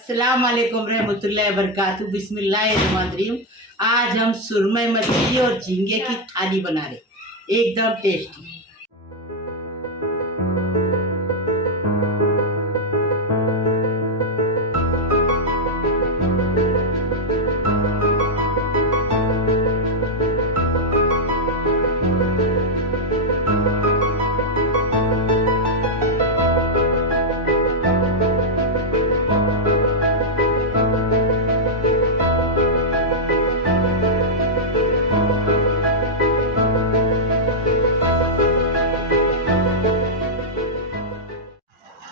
अस्सलाम वालेकुम रहमतुल्लाहि वबरकातुहू बिस्मिल्लाहिर्रहमानिर्रहीम। आज हम सुरमई मछली और झींगे की थाली बना रहे, एकदम टेस्टी।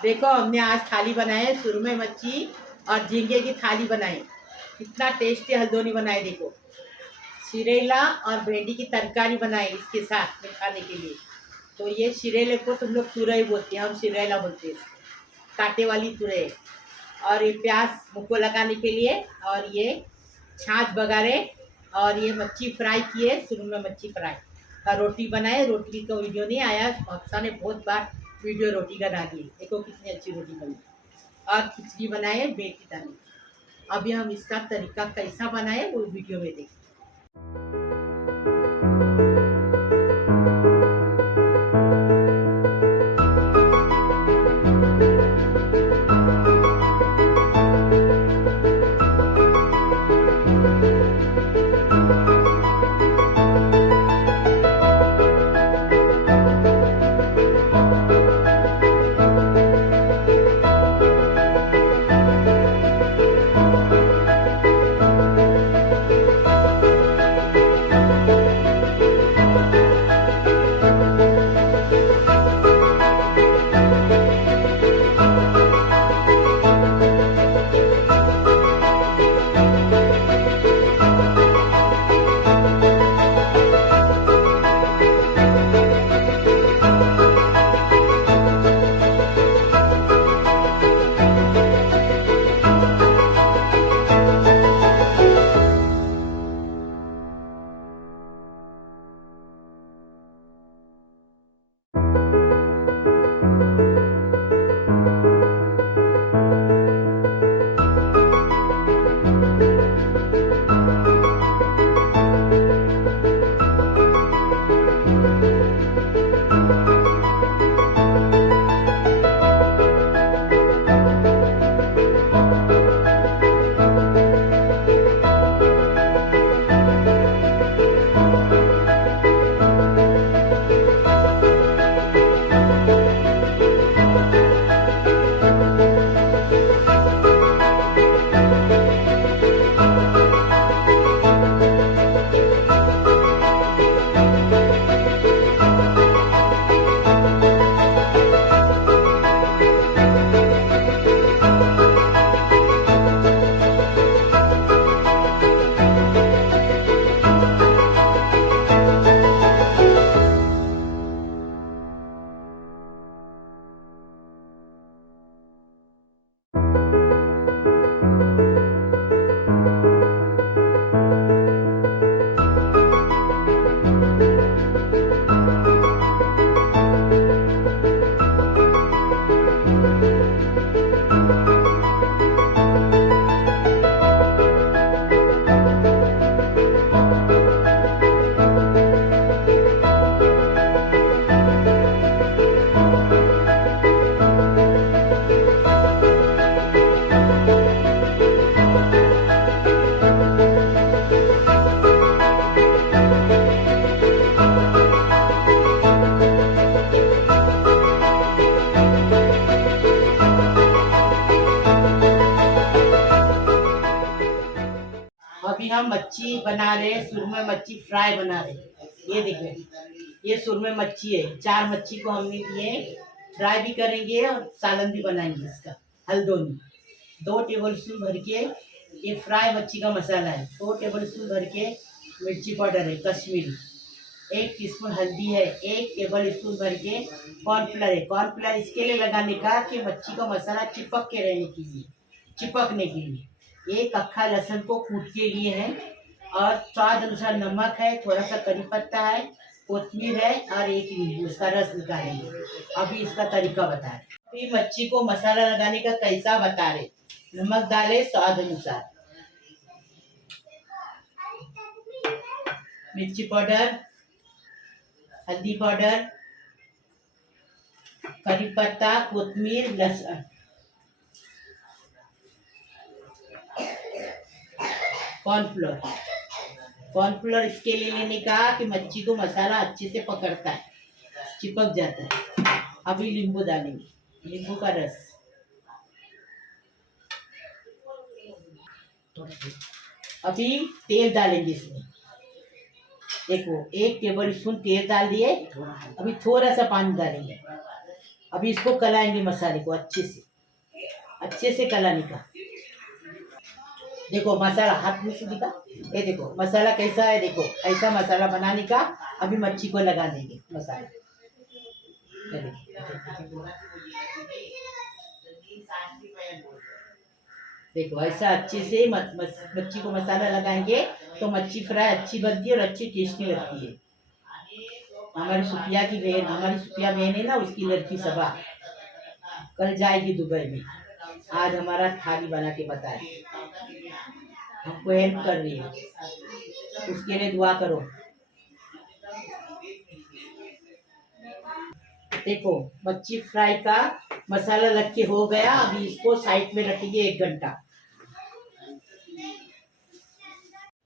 देखो हमने आज थाली बनाए है, सुरमई मच्छी और झींगे की थाली बनाई। कितना टेस्टी हल्दोनी बनाए। देखो शिरेला और भिंडी की तरकारी बनाई इसके साथ में खाने के लिए। तो ये शिरेले को तुम लोग तुरई बोलते हैं, हम शिरेला बोलते हैं, कांटे वाली तुरई। और ये प्याज मुँह को लगाने के लिए, और ये छाछ बघारे, और ये मच्छी फ्राई किए, सुरमई मच्छी फ्राई। और रोटी बनाए। रोटी का वीडियो नहीं आया, हफ्ता ने बहुत बार वीडियो रोटी का डाल दी। देखो कितनी अच्छी रोटी बनी। और खिचड़ी बनाए बेटी दानी। अभी हम इसका तरीका कैसा बनाए वो वीडियो में देखें। अभी हम मच्छी बना रहे हैं, सुरमई मच्छी फ्राई बना रहे हैं। ये देखो ये सुरमई मच्छी है। 4 मच्छी को हमने लिए, फ्राई भी करेंगे और सालन भी बनाएंगे इसका। हल्दोनी 2 टेबल स्पून भर के ये फ्राई मच्छी का मसाला है। 2 टेबल स्पून भर के मिर्ची पाउडर है कश्मीरी। 1 टीस्पून हल्दी है। 1 टेबल स्पून भर के कॉर्नफ्लावर है। कॉर्नफ्लावर इसके लिए लगाने का कि मच्छी का मसाला चिपक के रहने के लिए, चिपकने के लिए। 1 अक्खा लहसुन को कूट के लिए है, और स्वाद अनुसार नमक है, थोड़ा सा करी पत्ता है, कोथिंबीर है, और 1 नींबू उसका रस निकालेंगे। अभी इसका तरीका बता रहे। फिर मच्छी को मसाला लगाने का कैसा बता रहे। नमक डाले स्वाद अनुसार, मिर्ची पाउडर, हल्दी पाउडर, करी पत्ता, कोतमीर, लहसुन, कॉर्नफ्लोर। कॉर्नफ्लोर इसके लिए लेने का कि मच्छी को मसाला अच्छे से पकड़ता है, चिपक जाता है। अभी नींबू डालेंगे, नींबू का रस। अभी तेल डालेंगे इसमें, देखो 1 टेबल स्पून तेल डाल दिए। अभी थोड़ा सा पानी डालेंगे। अभी इसको कलाएंगे मसाले को अच्छे से कलाने का। देखो मसाला हाथ में से दिखा, ये देखो मसाला कैसा है, देखो ऐसा मसाला बनाने का। अभी मच्छी को लगा देंगे मसाला, ये देखो ऐसा अच्छे से मच्छी को मसाला लगाएंगे तो मच्छी फ्राई अच्छी बनती है और अच्छी टेस्टी लगती है। हमारी सुपिया बहन है ना, उसकी लड़की सबा कल जाएगी दुबई में। आज हमारा थाली बना के बताए, हमको हेल्प कर रही है, उसके लिए दुआ करो। देखो मच्छी फ्राई का मसाला लग के हो गया। अभी इसको साइड में रखेंगे 1 घंटा।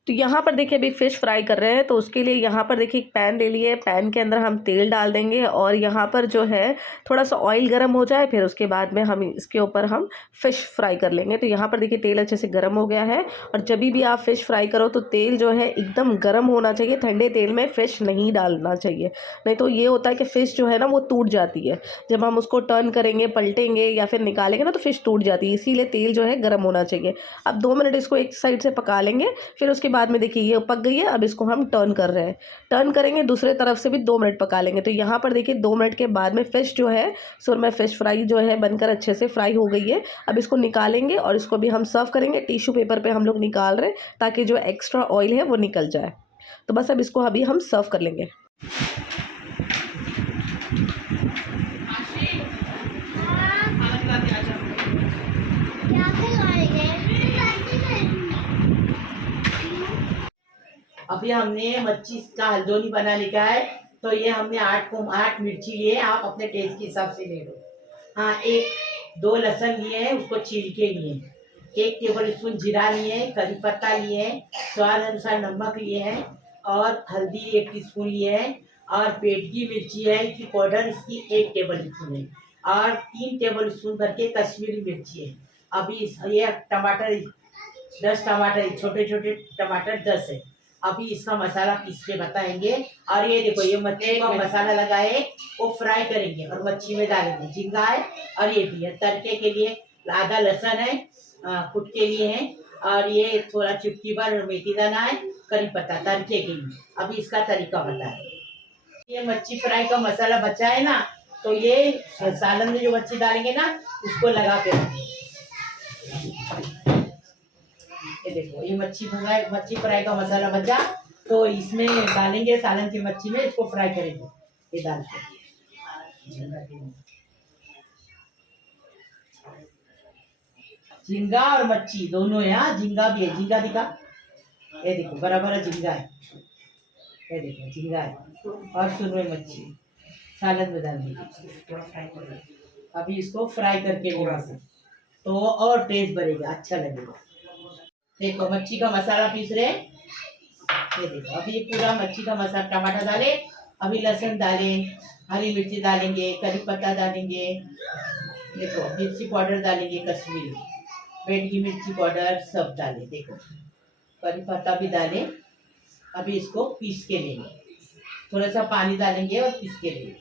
तो यहाँ पर देखिए अभी फ़िश फ्राई कर रहे हैं, तो उसके लिए यहाँ पर देखिए एक पैन ले लिए। पैन के अंदर हम तेल डाल देंगे और यहाँ पर जो है थोड़ा सा ऑयल गर्म हो जाए, फिर उसके बाद में हम इसके ऊपर हम फ़िश फ्राई कर लेंगे। तो यहाँ पर देखिए तेल अच्छे से गर्म हो गया है। और जब भी आप फ़िश फ्राई करो तो तेल जो है एकदम गर्म होना चाहिए, ठंडे तेल में फ़िश नहीं डालना चाहिए, नहीं तो ये होता है कि फ़िश जो है ना वो टूट जाती है। जब हम उसको टर्न करेंगे, पलटेंगे या फिर निकालेंगे ना तो फ़िश टूट जाती है, इसीलिए तेल जो है गर्म होना चाहिए। अब 2 मिनट इसको एक साइड से पका लेंगे, फिर उसके बाद में देखिए ये पक गई है। अब इसको हम टर्न कर रहे हैं, टर्न करेंगे, दूसरे तरफ से भी 2 मिनट पका लेंगे। तो यहाँ पर देखिए 2 मिनट के बाद में फ़िश जो है सुरमई फ़िश फ्राई जो है बनकर अच्छे से फ्राई हो गई है। अब इसको निकालेंगे और इसको भी हम सर्व करेंगे। टिश्यू पेपर पे हम लोग निकाल रहे हैं ताकि जो एक्स्ट्रा ऑयल है वो निकल जाए। तो बस अब इसको अभी हम सर्व कर लेंगे। अभी हमने मच्छी का हल्दोनी बना लिखा है। तो ये हमने 8 मिर्ची लिए, आप अपने टेस्ट के हिसाब से ले लो। हाँ, 2 लहसुन लिए हैं, उसको छील के लिए। 1 टेबल स्पून जीरा लिए, करी पत्ता लिए, स्वाद अनुसार नमक लिए हैं, और हल्दी 1 टीस्पून लिए हैं, और पेट की मिर्ची है इसकी पाउडर, इसकी 1 टेबल स्पून है, और 3 टेबल स्पून करके कश्मीरी मिर्ची है। अभी ये टमाटर 10 टमाटर, छोटे छोटे टमाटर 10 है। अभी इसका मसाला पीस के बताएंगे। और ये देखो ये मच्छी का मसाला लगाए वो फ्राई करेंगे और मच्छी में डालेंगे। झींगा है और ये भी है। तड़के के लिए आधा लहसुन है, कुट के लिए है, और ये थोड़ा चुटकी भर मेथी दाना है, करी पत्ता तड़के के लिए। अभी इसका तरीका बताए। ये मच्छी फ्राई का मसाला बचा है ना, तो ये सालन में जो मच्छी डालेंगे ना उसको लगा के रखेंगे। ये देखो ये मच्छी फ्राई का मसाला बचा, तो इसमें डालेंगे सालन की मच्छी में, इसको फ्राई करेंगे ये डाल के। झींगा और मच्छी दोनों है। हाँ, झींगा भी है, झींगा दिखा, ये देखो बराबर झींगा है, ये देखो झींगा है, और सुरमई मच्छी सालन में डाल देंगे। अभी इसको फ्राई करके लेंगे तो और टेस्ट बढ़ेगा, अच्छा लगेगा। देखो मच्छी का मसाला पीस रहे, ये देखो अभी पूरा मच्छी का मसाला। टमाटर डाले, अभी लहसुन डाले, हरी मिर्ची डालेंगे, करी पत्ता डालेंगे, देखो मिर्ची पाउडर डालेंगे, कश्मीरी पेट की मिर्ची पाउडर सब डाले, देखो करी पत्ता भी डाले। अभी इसको पीस के लेंगे, थोड़ा सा पानी डालेंगे और पीस के लेंगे।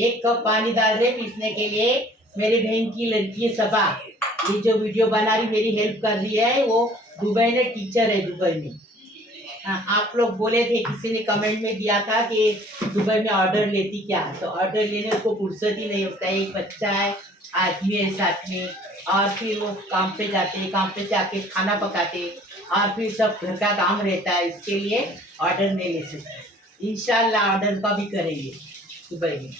1 कप पानी डाल रहे पीसने के लिए। मेरी बहन की लड़की है सबा, ये जो वीडियो बना रही मेरी हेल्प कर रही है, वो दुबई में टीचर है, दुबई में। हाँ, आप लोग बोले थे, किसी ने कमेंट में दिया था कि दुबई में ऑर्डर लेती क्या, तो ऑर्डर लेने उसको फुर्सत ही नहीं होता है। एक बच्चा है, आदमी है साथ में, और फिर वो काम पे जाते हैं, काम पे से आके खाना पकाते, और फिर सब घर का काम रहता है, इसके लिए ऑर्डर नहीं ले सकते। इंशाल्लाह ऑर्डर का भी करेंगे दुबई में।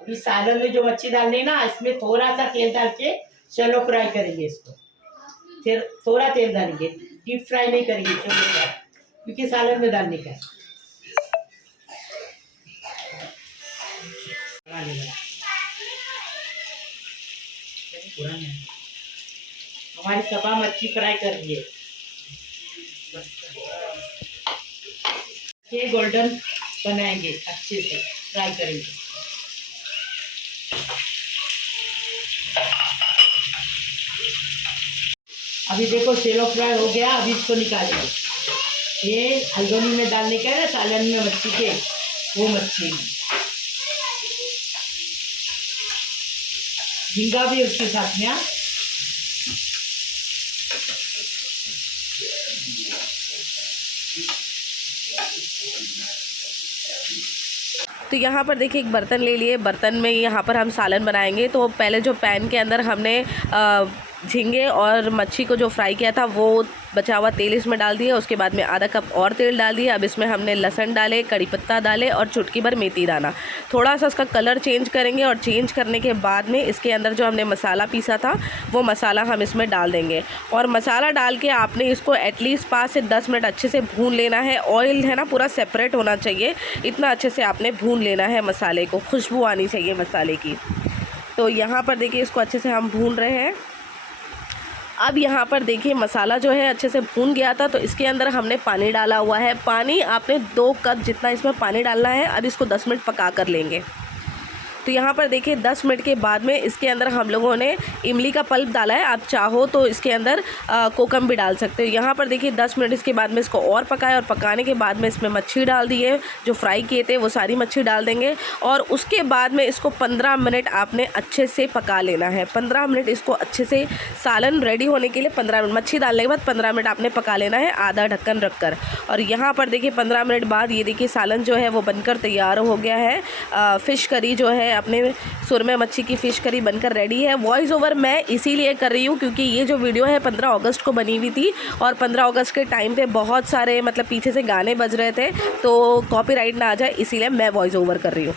अभी सालन में जो मच्छी डालनी है ना, इसमें थोड़ा सा तेल डाल के शैलो फ्राई करेंगे इसको। फिर थोड़ा तेल डालेंगे, डीप फ्राई नहीं करेंगे, शैलो फ्राई, क्योंकि सालन में डालने का है। हमारी सबा मच्छी फ्राई कर दिए, ये गोल्डन बनाएंगे, अच्छे से फ्राई करेंगे। अभी देखो सेलो फ्राई हो गया, अभी इसको निकालेंगे। ये हल्दोनी में डालने का है ना, सालन में मच्छी के, वो मच्छी झींगा भी उसके साथ में। तो यहाँ पर देखिए एक बर्तन ले लिए, बर्तन में यहाँ पर हम सालन बनाएंगे। तो पहले जो पैन के अंदर हमने झींगे और मच्छी को जो फ्राई किया था वो बचा हुआ तेल इसमें डाल दिया। उसके बाद में आधा कप और तेल डाल दिया। अब इसमें हमने लहसुन डाले, कड़ी पत्ता डाले और चुटकी भर मेथी दाना। थोड़ा सा इसका कलर चेंज करेंगे और चेंज करने के बाद में इसके अंदर जो हमने मसाला पीसा था वो मसाला हम इसमें डाल देंगे। और मसाला डाल के आपने इसको एटलीस्ट 5 से 10 मिनट अच्छे से भून लेना है। ऑयल है ना पूरा सेपरेट होना चाहिए, इतना अच्छे से आपने भून लेना है मसाले को, खुशबू आनी चाहिए मसाले की। तो यहाँ पर देखिए इसको अच्छे से हम भून रहे हैं। अब यहाँ पर देखिए मसाला जो है अच्छे से भून गया था, तो इसके अंदर हमने पानी डाला हुआ है। पानी आपने 2 कप जितना इसमें पानी डालना है। अब इसको 10 मिनट पका कर लेंगे। तो यहाँ पर देखिए 10 मिनट के बाद में इसके अंदर हम लोगों ने इमली का पल्प डाला है। आप चाहो तो इसके अंदर कोकम भी डाल सकते हो। यहाँ पर देखिए 10 मिनट इसके बाद में इसको और पकाए, और पकाने के बाद में इसमें मच्छी डाल दी है, जो फ्राई किए थे वो सारी मच्छी डाल देंगे। और उसके बाद में इसको 15 मिनट आपने अच्छे से पका लेना है। 15 मिनट इसको अच्छे से, सालन रेडी होने के लिए 15 मिनट, मच्छी डालने के बाद 15 मिनट आपने पका लेना है, आधा ढक्कन रख कर। और यहाँ पर देखिए 15 मिनट बाद ये देखिए सालन जो है वो बनकर तैयार हो गया है। फ़िश करी जो है अपने सुरमे मच्छी की फ़िश करी बनकर रेडी है। वॉइस ओवर मैं इसीलिए कर रही हूँ क्योंकि ये जो वीडियो है 15 अगस्त को बनी हुई थी, और 15 अगस्त के टाइम पे बहुत सारे मतलब पीछे से गाने बज रहे थे, तो कॉपीराइट ना आ जाए, इसीलिए मैं वॉइस ओवर कर रही हूँ।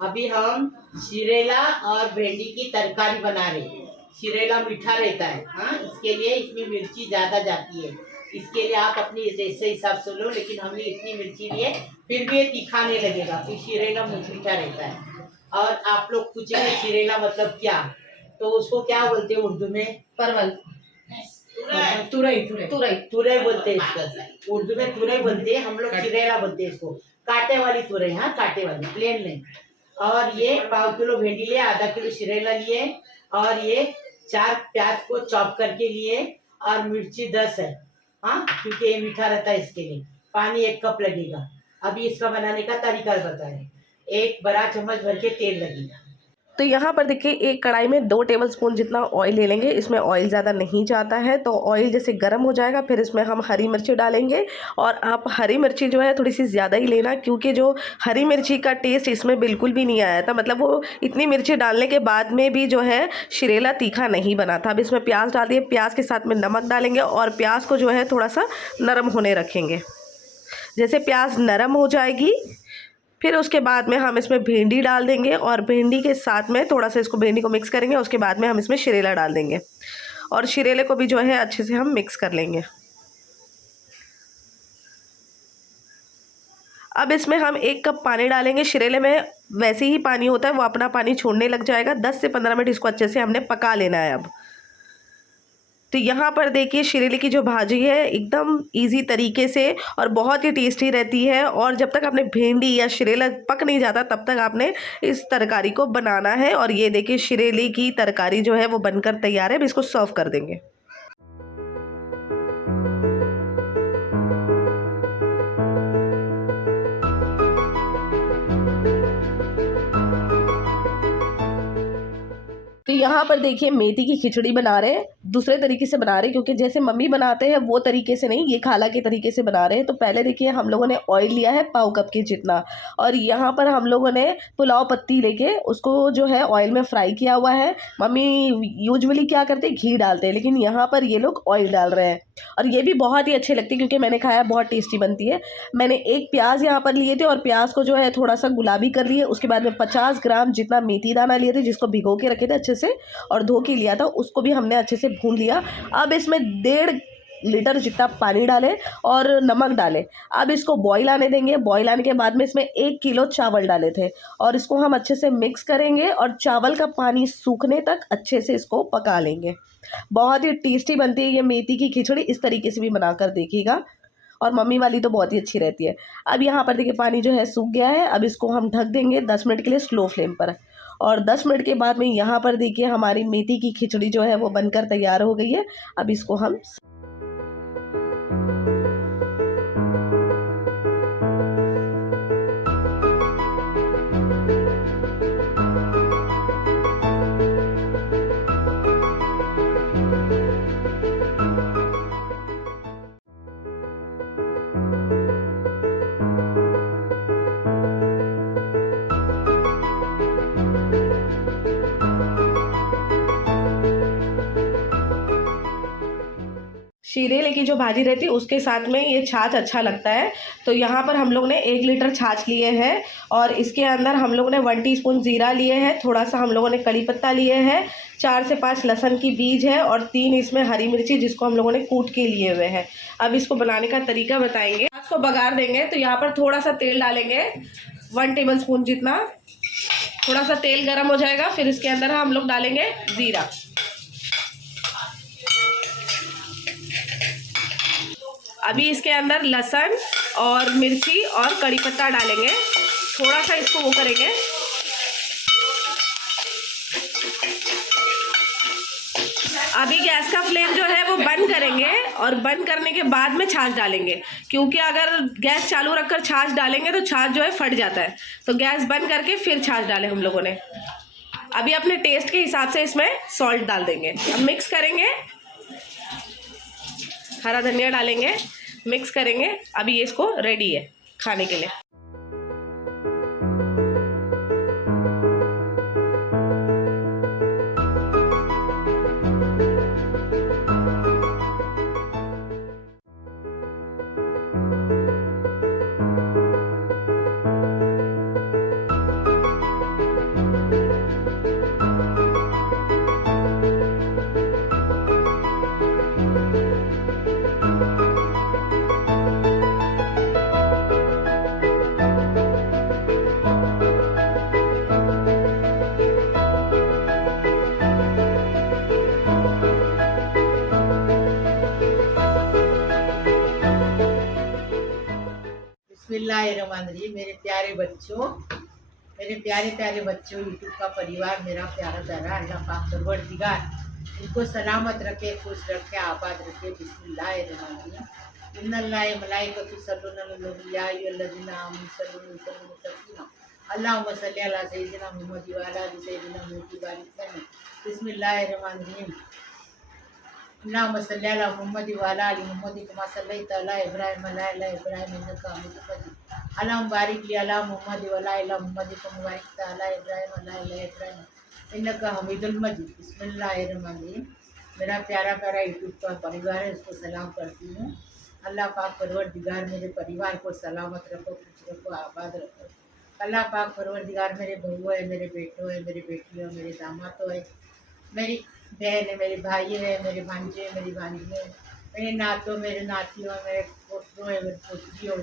अभी हम शिरेला और भिंडी की तरकारी बना रहे हैं। शिरेला मीठा रहता है, हाँ, इसके लिए इसमें मिर्ची ज़्यादा जाती है। इसके लिए आप अपनी जैसे हिसाब से लो, लेकिन हमने इतनी मिर्ची ली है, फिर भी ये तीखा नहीं लगेगा, फिर शिरेला मीठा रहता है। और आप लोग पूछेंगे शिरेला मतलब क्या, तो उसको क्या बोलते हैं उर्दू में? परवल, तुरई, तुरई, तुरई बोलते हैं इसको, उर्दू में तुरई बोलते हैं, हम लोग शिरेला बोलते हैं इसको। कांटे वाली तुरई, हाँ, कांटे वाली, प्लेन नहीं। और ये 1/2 किलो भिंडी लिए, आधा किलो शिरेला लिए, और ये 4 प्याज को चॉप करके लिए, और मिर्ची 10 है, हाँ, क्योंकि ये मीठा रहता है, इसके लिए पानी 1 कप लगेगा। अभी इसका बनाने का तरीका बताएं। 1 बड़ा चम्मच भर के तेल लगेगा। तो यहाँ पर देखिए एक कढ़ाई में 2 टेबलस्पून जितना ऑयल ले लेंगे। इसमें ऑयल ज़्यादा नहीं जाता है, तो ऑयल जैसे गर्म हो जाएगा फिर इसमें हम हरी मिर्ची डालेंगे। और आप हरी मिर्ची जो है थोड़ी सी ज़्यादा ही लेना, क्योंकि जो हरी मिर्ची का टेस्ट इसमें बिल्कुल भी नहीं आया था, मतलब वो इतनी मिर्ची डालने के बाद में भी जो है शिरेला तीखा नहीं बना था। अब इसमें प्याज डाल दिए, प्याज के साथ में नमक डालेंगे और प्याज को जो है थोड़ा सा नरम होने रखेंगे। जैसे प्याज नरम हो जाएगी फिर उसके बाद में हम इसमें भिंडी डाल देंगे, और भिंडी के साथ में थोड़ा सा इसको भिंडी को मिक्स करेंगे। उसके बाद में हम इसमें शिरेला डाल देंगे, और शिरेले को भी जो है अच्छे से हम मिक्स कर लेंगे। अब इसमें हम 1 कप पानी डालेंगे। शिरेले में वैसे ही पानी होता है, वो अपना पानी छोड़ने लग जाएगा। 10 से 15 मिनट इसको अच्छे से हमने पका लेना है। अब तो यहाँ पर देखिए शिरेले की जो भाजी है एकदम इजी तरीके से और बहुत ही टेस्टी रहती है। और जब तक आपने भिंडी या शिरेला पक नहीं जाता तब तक आपने इस तरकारी को बनाना है। और ये देखिए शिरेले की तरकारी जो है वो बनकर तैयार है। अब इसको सर्व कर देंगे। तो यहाँ पर देखिए मेथी की खिचड़ी बना रहे हैं। दूसरे तरीके से बना रहे हैं, क्योंकि जैसे मम्मी बनाते हैं वो तरीके से नहीं, ये खाला के तरीके से बना रहे हैं। तो पहले देखिए हम लोगों ने ऑयल लिया है पाव कप के जितना, और यहाँ पर हम लोगों ने पुलाव पत्ती लेके उसको जो है ऑयल में फ्राई किया हुआ है। मम्मी यूजुअली क्या करते हैं, घी डालते हैं, लेकिन यहाँ पर ये लोग ऑयल डाल रहे हैं, और ये भी बहुत ही अच्छे लगते हैं, क्योंकि मैंने खाया बहुत टेस्टी बनती है। मैंने एक प्याज यहाँ पर लिए थे, और प्याज को जो है थोड़ा सा गुलाबी कर लिए। उसके बाद में 50 ग्राम जितना मेथी दाना लिए थे, जिसको भिगो के रखे थे अच्छे से और धो के लिया था, उसको भी हमने अच्छे से भून लिया। अब इसमें 1.5 लीटर जितना पानी डालें और नमक डालें। अब इसको बॉईल आने देंगे। बॉईल आने के बाद में इसमें 1 किलो चावल डाले थे, और इसको हम अच्छे से मिक्स करेंगे और चावल का पानी सूखने तक अच्छे से इसको पका लेंगे। बहुत ही टेस्टी बनती है ये मेथी की खिचड़ी, इस तरीके से भी बनाकर देखिएगा, और मम्मी वाली तो बहुत ही अच्छी रहती है। अब यहाँ पर देखिए पानी जो है सूख गया है। अब इसको हम ढक देंगे 10 मिनट के लिए स्लो फ्लेम पर, और 10 मिनट के बाद में यहाँ पर देखिए हमारी मेथी की खिचड़ी जो है वो बनकर तैयार हो गई है। अब इसको हम शीरेले की जो भाजी रहती है उसके साथ में ये छाछ अच्छा लगता है। तो यहाँ पर हम लोग ने 1 लीटर छाछ लिए हैं, और इसके अंदर हम लोगों ने 1 टीस्पून ज़ीरा लिए हैं, थोड़ा सा हम लोगों ने कड़ी पत्ता लिए हैं, 4 से 5 लहसुन की बीज है, और 3 इसमें हरी मिर्ची जिसको हम लोगों ने कूट के लिए हुए हैं। अब इसको बनाने का तरीका बताएंगे। इसको बघार देंगे, तो यहाँ पर थोड़ा सा तेल डालेंगे, 1 टेबल स्पून जितना। थोड़ा सा तेल गर्म हो जाएगा, फिर इसके अंदर हम लोग डालेंगे ज़ीरा। अभी इसके अंदर लहसुन और मिर्ची और कड़ी पत्ता डालेंगे, थोड़ा सा इसको वो करेंगे। अभी गैस का फ्लेम जो है वो बंद करेंगे, और बंद करने के बाद में छाछ डालेंगे, क्योंकि अगर गैस चालू रखकर छाछ डालेंगे तो छाछ जो है फट जाता है। तो गैस बंद करके फिर छाछ डालें हम लोगों ने। अभी अपने टेस्ट के हिसाब से इसमें सॉल्ट डाल देंगे। अब मिक्स करेंगे, हरा धनिया डालेंगे, मिक्स करेंगे। अभी ये इसको रेडी है खाने के लिए। बिस्मिल्लाहिर्रहमानिर्रहीम। मेरे प्यारे बच्चों, मेरे प्यारे प्यारे बच्चों, यूट्यूब का परिवार, मेरा प्यारा प्यारा अल्लाह पाक परवरदिगार इनको सलामत रखे, खुश रखे, आबाद रखे। बिस्मिल्लाहिर्रहमानिर्रहीम। इन्नल्लाह मलाइकतु यसल्लूना अलैहि या अय्युहल्लज़ीना आमनु सल्लु वसल्लिमु तस्लीमा। अल्लाहुम्मा सल्लि अला सय्यिदिना मुहम्मद व अला आलि सय्यिदिना मुहम्मद बारिक वसल्लम। बिस्मिल्लाहिर्रहमानिर्रहीम। अल्लाहुम्मा सल्लि अला मुहम्मद व अला आलि मुहम्मद कमा सल्लैता अला इब्राहीम व अला इब्राहीम इन्नका हमीदुम मजीद। अल्लाहुम्मा बारिक अला मुहम्मद व अला मुहम्मद कमा बारकता अला इब्राहीम व अला इब्राहीम इन्नका हमीदुम मजीद। बिस्मिल्लाहिर्रहमानिर्रहीम। मेरा प्यारा प्यारा यूट्यूब का परिवार है, उसको सलाम करती हूँ। अल्लाह पाक परवरदिगार मेरे परिवार को सलामत रखो, खुश रखो, आबाद रखो। अल्लाह पाक परवरदिगार मेरे बहुओं है, मेरे बेटों है, मेरे बेटियों, मेरे दामादों है, मेरी बहन है, मेरे भाई है, मेरे भांजे है, मेरी भांजियाँ है, मेरे नातों, मेरे नातियों, मेरे पोतों है, मेरे पोतियों,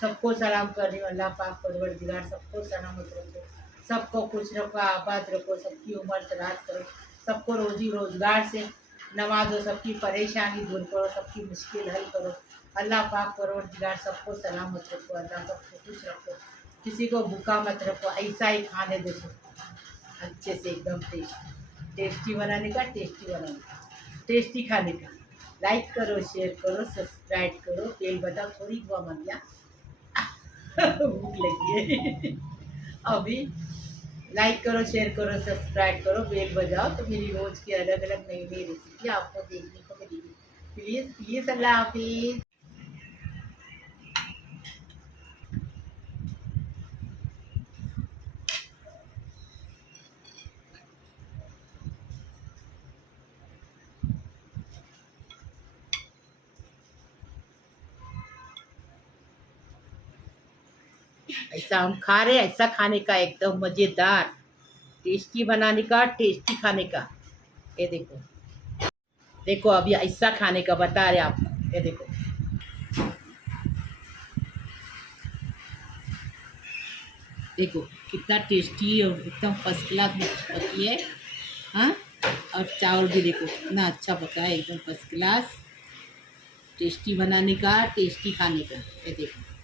सबको सलाम कर रही हूँ। अल्लाह पाक परवरदिगार सबको सलामत रखो, सबको खुश रखो, आबाद रखो, सबकी उम्र दराज करो, सबको रोजी रोजगार से नवाजो, सबकी परेशानी दूर करो, सबकी मुश्किल हल करो। अल्लाह पाक परवरदिगार सबको सलामत रखो, अल्लाह सबको खुश रखो, किसी को भूखा मत रखो, ऐसा ही खाने दो अच्छे से, एकदम टेस्टी बनाने का, टेस्टी खाने का। लाइक करो, शेयर करो, सब्सक्राइब करो, बेल बताओ, थोड़ी दुआ मांगिया भूख लगी है। अभी लाइक करो, शेयर करो, सब्सक्राइब करो, बेल बजाओ तो मेरी रोज की अलग अलग नई नई रेसिपी आपको देखने को मिलेगी। प्लीज़ प्लीज़, अल्लाह हाफिज़। ऐसा हम खा रहे हैं, ऐसा खाने का, एकदम मज़ेदार, टेस्टी बनाने का, टेस्टी खाने का। ये देखो, देखो अभी ऐसा खाने का बता रहे आपको, ये देखो। देखो कितना टेस्टी और एकदम फर्स्ट क्लास पकी है। हाँ, और चावल भी देखो कितना अच्छा पका है, एकदम फर्स्ट क्लास, टेस्टी बनाने का, टेस्टी खाने का। ये देखो।